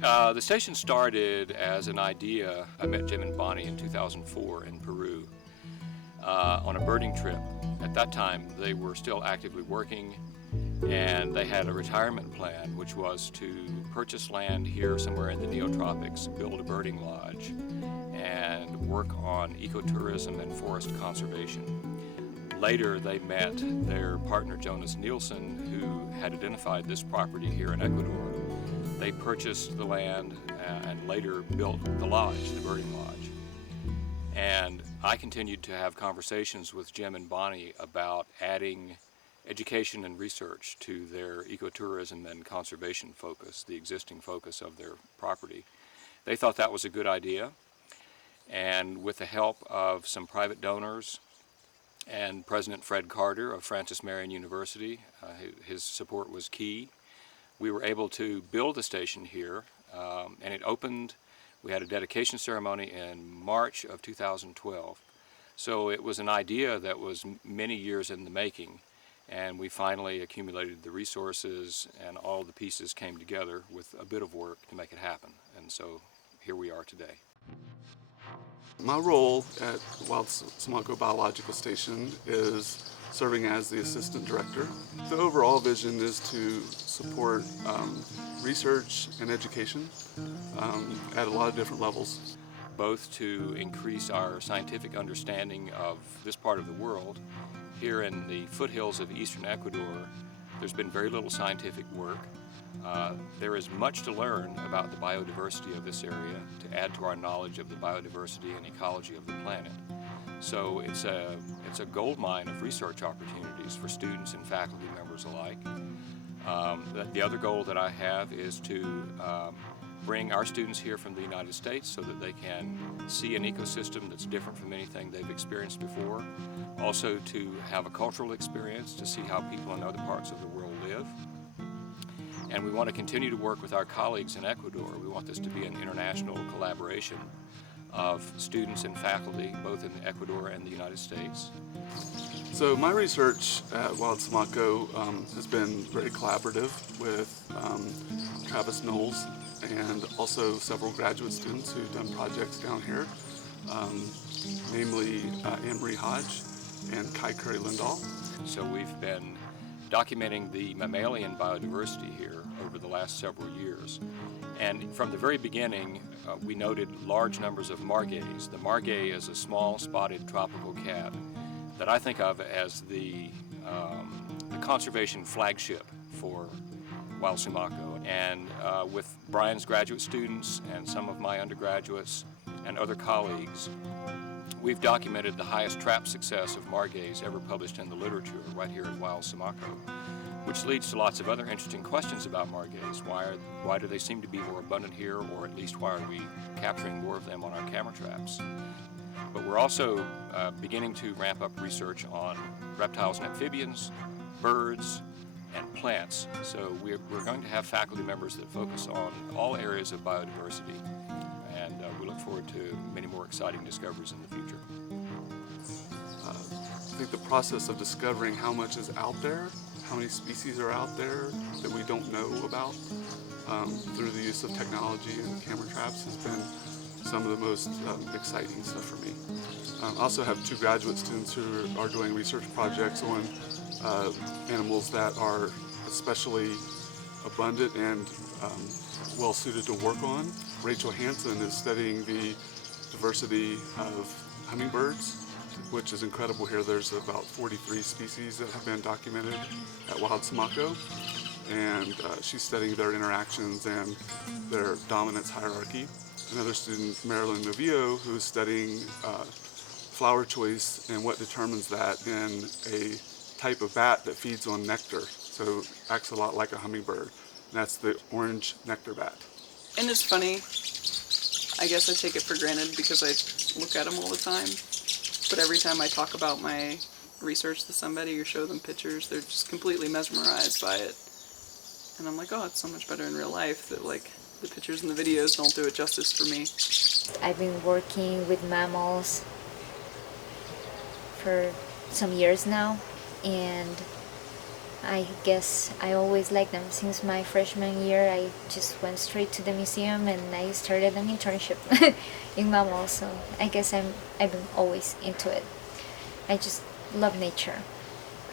The station started as an idea. I met Jim and Bonnie in 2004 in Peru on a birding trip. At that time, they were still actively working, and they had a retirement plan, which was to purchase land here somewhere in the neotropics, build a birding lodge, and work on ecotourism and forest conservation. Later, they met their partner Jonas Nielsen, who had identified this property here in Ecuador. They purchased the land and later built the lodge, the birding lodge. And I continued to have conversations with Jim and Bonnie about adding education and research to their ecotourism and conservation focus, the existing focus of their property. They thought that was a good idea, and with the help of some private donors and President Fred Carter of Francis Marion University, his support was key. We were able to build the station here, and it opened. We had a dedication ceremony in March of 2012. So it was an idea that was many years in the making, and we finally accumulated the resources, and all the pieces came together with a bit of work to make it happen. And so here we are today. My role at Wildsumaco Biological Station is serving as the assistant director. The overall vision is to support research and education at a lot of different levels. Both to increase our scientific understanding of this part of the world. Here in the foothills of eastern Ecuador, there's been very little scientific work. There is much to learn about the biodiversity of this area to add to our knowledge of the biodiversity and ecology of the planet. So it's a gold mine of research opportunities for students and faculty members alike. The other goal that I have is to bring our students here from the United States so that they can see an ecosystem that's different from anything they've experienced before. Also to have a cultural experience to see how people in other parts of the world live. And we want to continue to work with our colleagues in Ecuador. We want this to be an international collaboration of students and faculty, both in Ecuador and the United States. So my research at Wildsumaco has been very collaborative with Travis Knowles and also several graduate students who've done projects down here, namely Anne-Marie Hodge and Kai Curry Lindahl. So we've been documenting the mammalian biodiversity here over the last several years. And from the very beginning, we noted large numbers of margays. The margay is a small spotted tropical cat that I think of as the conservation flagship for Wildsumaco. And with Brian's graduate students and some of my undergraduates and other colleagues, we've documented the highest trap success of margays ever published in the literature right here at Wildsumaco, which leads to lots of other interesting questions about margays. Why do they seem to be more abundant here, or at least why are we capturing more of them on our camera traps? But we're also beginning to ramp up research on reptiles and amphibians, birds, and plants. So we're going to have faculty members that focus on all areas of biodiversity, and we look forward to many more exciting discoveries in the future. I think the process of discovering how much is out there, how many species are out there that we don't know about through the use of technology and camera traps has been some of the most exciting stuff for me. I also have two graduate students who are doing research projects on animals that are especially abundant and well suited to work on. Rachel Hansen is studying the diversity of hummingbirds, which is incredible here. There's about 43 species that have been documented at Wildsumaco, and she's studying their interactions and their dominance hierarchy. Another student, Marilyn Novillo, who's studying flower choice and what determines that in a type of bat that feeds on nectar, so acts a lot like a hummingbird, and that's the orange nectar bat. And it's funny, I guess I take it for granted because I look at them all the time, but every time I talk about my research to somebody or show them pictures, they're just completely mesmerized by it. And I'm like, oh, it's so much better in real life that like the pictures and the videos don't do it justice for me. I've been working with mammals for some years now, and I guess I always liked them. Since my freshman year, I just went straight to the museum and I started an internship in Mammal. So I guess I've been always into it. I just love nature,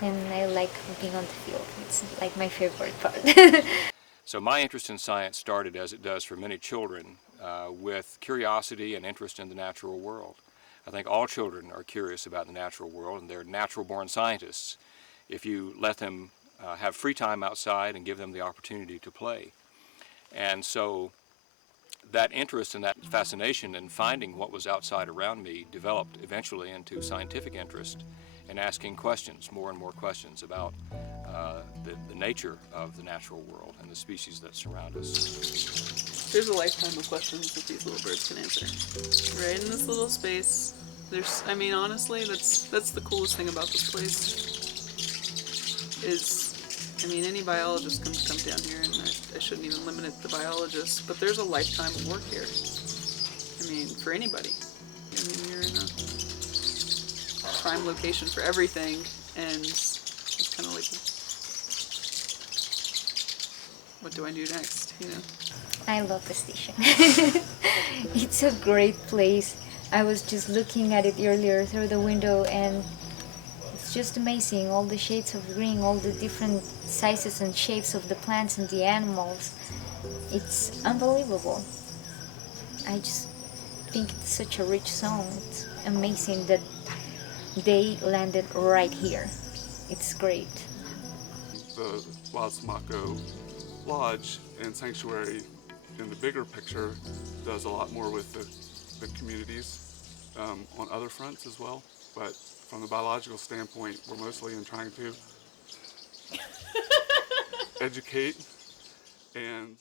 and I like being on the field. It's like my favorite part. So my interest in science started, as it does for many children, with curiosity and interest in the natural world. I think all children are curious about the natural world, and they're natural-born scientists if you let them have free time outside and give them the opportunity to play. And so that interest and that fascination in finding what was outside around me developed eventually into scientific interest in asking questions, more and more questions about the nature of the natural world and the species that surround us. There's a lifetime of questions that these little birds can answer. Right in this little space. I mean, honestly, that's the coolest thing about this place. I mean, any biologist can come down here, and I shouldn't even limit it to biologists, but there's a lifetime of work here. I mean, for anybody. I mean, you're in a prime location for everything, and it's kind of like, what do I do next, you know? I love the station. It's a great place. I was just looking at it earlier through the window, and it's just amazing. All the shades of green, all the different sizes and shapes of the plants and the animals. It's unbelievable. I just think it's such a rich zone. It's amazing that they landed right here. It's great. The Wildsumaco Lodge and Sanctuary in the bigger picture does a lot more with the communities on other fronts as well. But from the biological standpoint, we're mostly in trying to educate and